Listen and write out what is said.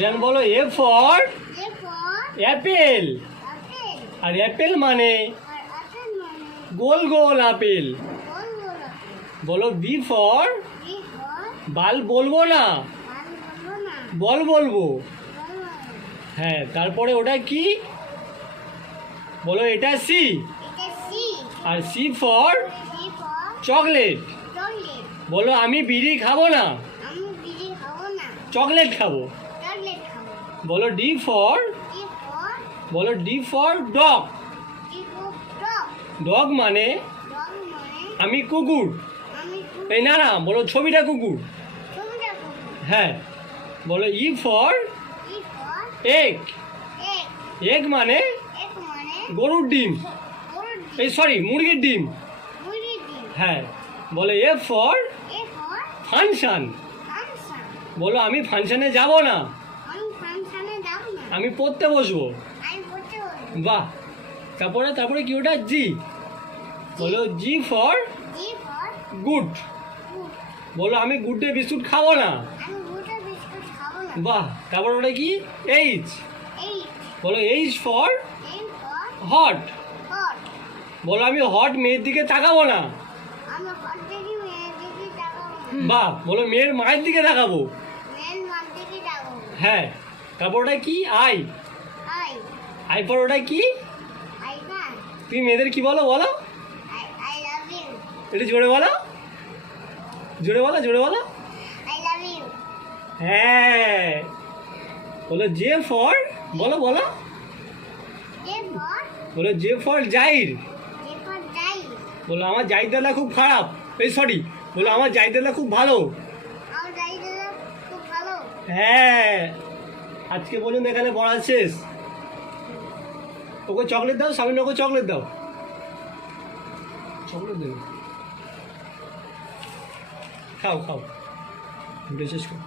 রিয়ান বলো A for apple. আর apple মানে গোল গোল আপেল। বলো বি ফর বাল বলবো না, বল বলবো। হ্যাঁ, তারপরে ওটা কি বলো? এটা সি। আর সি ফর চকলেট। বলো আমি বিড়ি খাবো না, চকলেট খাবো। বলো ডি ফর বলো ডি ফর ডগ। ডগ মানে আমি কুকুর। এই না না, বলো ছবিটা কুকুর। হ্যাঁ, বলো ই ফর এগ। এগ মানে গরুর ডিম, এই সরি মুরগির ডিম। হ্যাঁ, বলো এ ফর ফাংশন। বলো আমি ফাংশনে যাব না, আমি পড়তে বসবো। বাহ, তারপরে তারপরে কি ওটা? জি। বলো জি ফর গুড। বলো আমি গুড ডে বিস্কুট খাবো না। বাহ, তারপর ওটা কি? এইচ। বলো এইচ ফর হট। বলো আমি হট মেয়ের দিকে তাকাবো না। বাহ, বলো মেয়ের মায়ের দিকে তাকাবো। হ্যাঁ, তারপর ওটা কি? আই। আই পর ওটা কি? তুমি মেয়েদের কি বলো? বলো একটু জোরে বলো, জোরে বলো, জোরে বলো। হ্যাঁ, বলো জে ফর বলো বলো বলো জে ফর জাহির। বলো আমার জাহিদ দাদা খুব খারাপ, এই সরি বলো আমার জাহিদ দাদা খুব ভালো। হ্যাঁ, আজকে পর্যন্ত এখানে পড়া শেষ। ওকে চকলেট দাও, সামনে ওকে চকলেট দাও, চকলেট দেবে। খাও খাও, ভিডিও শেষ করো।